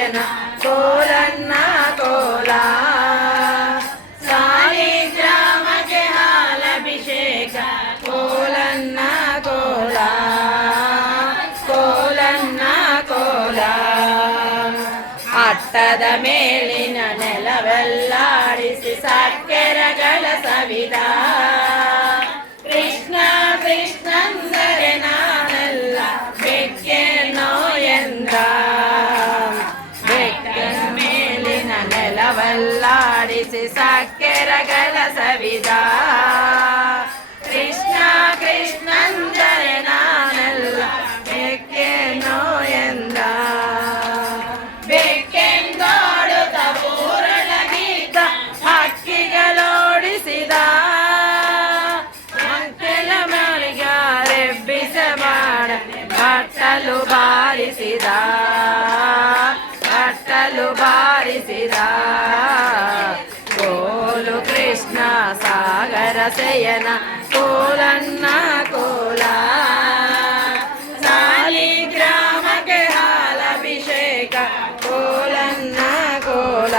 ಸಯನ ಕೋಲನ್ನ ಕೋಲ ಸಾಲಿಗ್ರಾಮಕ್ಕೆ ಹಾಲಭಿಷೇಕ ಕೋಲನ್ನ ಕೋಲ ಕೋಲನ್ನ ಕೋಲ ಅಟ್ಟದ ಮೇಲಿನ ನೆಲವೆಲ್ಲಾಡಿಸಿ ಸಕ್ಕೆರಗಳ ಸವಿದ ಕೃಷ್ಣ ಕೃಷ್ಣಂದರೆ ನಾನೆಲ್ಲ ಬೆಕ್ಕೆನೋ ಎಂದ ಬೆಕ್ಕನ ಮೇಲಿನ ನೆಲವೆಲ್ಲಾಡಿಸಿ ಸಕ್ಕೆರಗಳ ಸವಿದ ಕೃಷ್ಣ ಕೃಷ್ಣಂದರೆ ನಾನೆಲ್ಲ ಬೆಕ್ಕೆನೋ ಎಂದ ಬೆಕ್ಕೆಂದೋಡುತ್ತ ಊರೊಳಗಿದ್ದ ಹಕ್ಕಿಗಳೋಡಿಸಿದ ಮಕ್ಕಳ ಮರಿಗಾರೆಬ್ಬಿಸ ಮಾಡ ಬಟ್ಟಲು ಬಾರಿಸಿದ ಬಟ್ಟಲು ಬಾರಿಸಿದ ಕೋಲು ಕೃಷ್ಣ ಸಾಗರ ಸಯನ ಕೋಲನ್ನ ಕೋಲ ಸಾಲಿಗ್ರಾಮಕ್ಕೆ ಹಾಲಭಿಷೇಕ ಕೋಲನ್ನ ಕೋಲ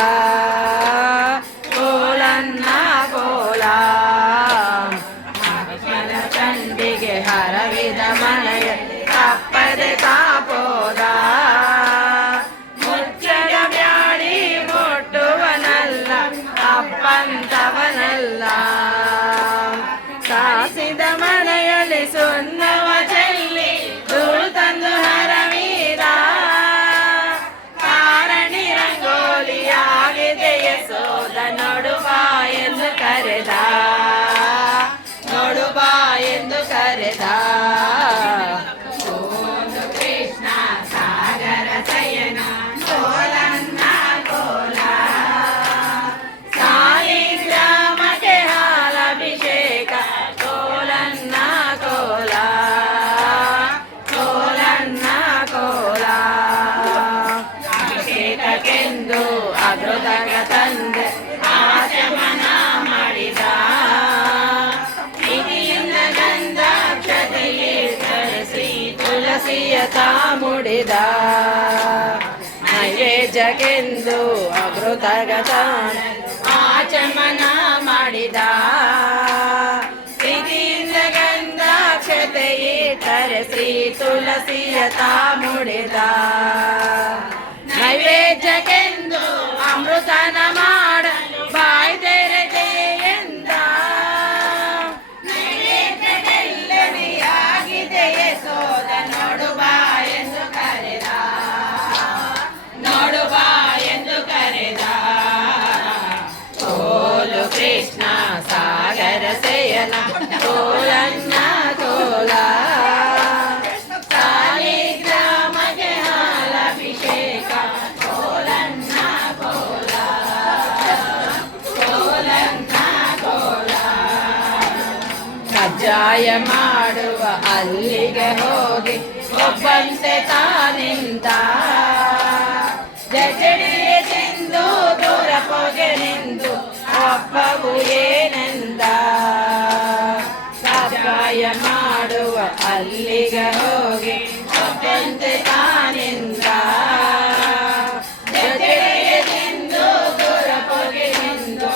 ಕೋಲನ್ನ ಕೋಲ ಚಂಡಿಗೆ ಹರವಿದ ಮನೆಯ ತಪ್ಪದೆ ಕಾಪೋದ ಮುಚ್ಚಳ ಬ್ಯಾಡಿ ಮುಟ್ಟುವನಲ್ಲ ಅಪ್ಪಂತವನಲ್ಲ ಸಾಸಿದ ಮನೆಯಲ್ಲಿ ಸುಣ್ಣವ ಚೆಲ್ಲಿ ಧೂಳು ತಂದು ಹರವೀರ ಕಾರಣಿ ರಂಗೋಲಿಯಾಗಿದೆಯ ಸೋದ ನೋಡುವ ಎಂದು ಕರೆದ ನೋಡುವ ಎಂದು ಕರೆದ ಕೋಲು ಕೃಷ್ಣ ಸಾಗರ ಸಯನ ಕೋಲನ್ನ ಕೋಲ ಸಾಲಿಗ್ರಾಮಕ್ಕೆ ಹಾಲಭಿಷೇಕ ಕೋಲನ್ನ ಕೋಲ ಕೋಲನ್ನ ಕೋಲ ಅಭಿಷೇಕಕ್ಕೆಂದು ಅಗೃತಗ ತಂದೆ ಆಚಮನ ಮಾಡಿದ ಇದಿಯಿಂದ ಗಂಧಾಕ್ಷತೆಯೇ ಧರಿಸಿ ತುಳಸಿಯ ತಾ ಮುಡಿದ ನೈವೇದ್ಯಕ್ಕೆಂದು ಅಗೃತಗ ತಂದೆ ಆಚಮನ ಮಾಡಿದ ಪ್ರೀತಿಯಿಂದ ಗಂಧಾಕ್ಷತೆಯೇ ಧರಿಸಿ ತುಳಸಿಯ ತಾ ಮುಡಿದ ನೈವೇದ್ಯಕ್ಕೆಂದು ಅಮೃತನ ಮಾಡಲು ಬಾಯಿ ತೆರೆದೆ ಎಂದ ನೈವೇದ್ಯದೆಲ್ಲನೆಯಾಗಿದೆಯೇ ಸೋದ ನೋಡುವ ಎಂದು ಕರೆದ ನೋಡುವ ಎಂದು ಕರೆದ ಕೋಲು ಕೃಷ್ಣ ಸಾಗರ ಸಯನ ಕೋಲನ್ನ ಕೋಲ ಸಾಲಿಗ್ರಾಮಕ್ಕೆ ಹಾಲಭಿಷೇಕ ಕೋಲನ್ನ ಕೋಲ ಕೋಲನ್ನ ಕೋಲ ಕಜ್ಜಾಯ ಮಾಡುವ ಅಲ್ಲಿಗೆ ಹೋಗಿ ಒಬ್ಬಂತೆ ತಾನಿಂದ ಜಜಡಿಗೆ ತಿಂದು ದೂರ ಪೊಗೆ ನಿಂದು ಒಬ್ಬವು ಏನೆಂದ ಕಜ್ಜಾಯ ಮಾಡುವ ಅಲ್ಲಿಗೆ ಹೋಗಿ ಒಬ್ಬಂತೆ ತಾನಿಂದ ಜಜಡಿಗೆ ತಿಂದು ದೂರ ಪೊಗೆ ನಿಂದು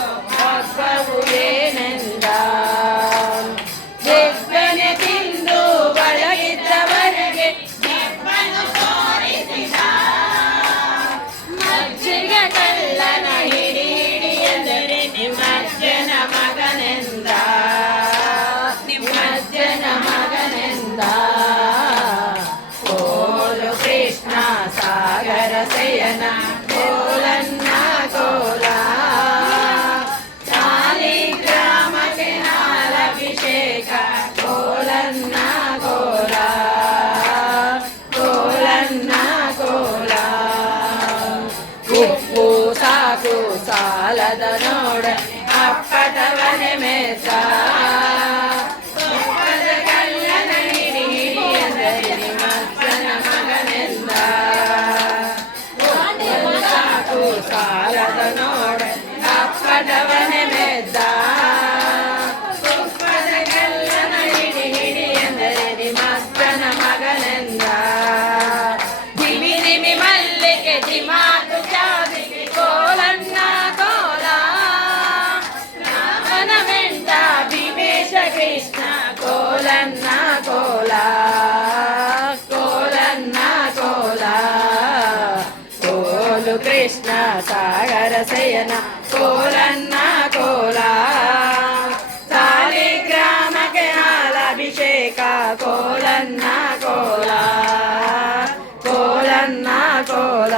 ಒಬ್ಬವು ಏನೆಂದ ದಿಬ್ಬನೆ ತಿಂದು ಒಳಗಿದ್ದವರಿಗೆ ದಿಬ್ಬನು ತೋರಿಸಿದ ಮಜ್ಜಿಗೆ ಕಳ್ಳನ ಹಿಡಿ ಹಿಡಿ ಎಂದರೆ ನಿಮ್ಮಜ್ಜನ ಮಗನೆಂದ ನಿಮ್ಮಜ್ಜನ ಮಗನೆಂದ ಕೋಲು ಕೃಷ್ಣ ಸಾಗರ ಸಯನ ಕೋಲನ್ನ ಕೋಲ ಸಾಲಿಗ್ರಾಮಕ್ಕೆ ಹಾಲಭಿಷೇಕ ಕೋಲನ್ನ ಕೋಲ ಕೋಲನ್ನ ಕೋಲ ಉಪ್ಪು ಸಾಕು ಸಾಲದ ನೋಡ ಅಪ್ಪಟವನೆ ಮೆಸ ತುಪ್ಪದ ಕಳ್ಳನ ಹಿಡಿ ಹಿಡಿ ಎಂದರೆ ನಿಮ್ಮಜ್ಜನ ಮಗನೆಂದ ಉಪ್ಪು ಸಾಕು ಸಾಲದ ನೋಡ ಅಪ್ಪಟವನೆ ಮೆದ್ದ ತುಪ್ಪದ ಕಳ್ಳನ ಹಿಡಿ ಹಿಡಿ ಎಂದರೆ ನಿಮ್ಮಜ್ಜನ ಮಗನೆಂದ ದಿಮಿ ದಿಮಿ ಮಲ್ಲಿಗೆ ದಿಮಾ ಕೃಷ್ಣ ಸಾಗರ ಶಯನ ಕೋಲನ್ನ ಕೋಲ ಸಾಲಿಗ್ರಾಮಕ್ಕೆ ಹಾಲಾಭಿಷೇಕ ಕೋಲನ್ನ ಕೋಲ ಕೋಲನ್ನ ಕೋಲ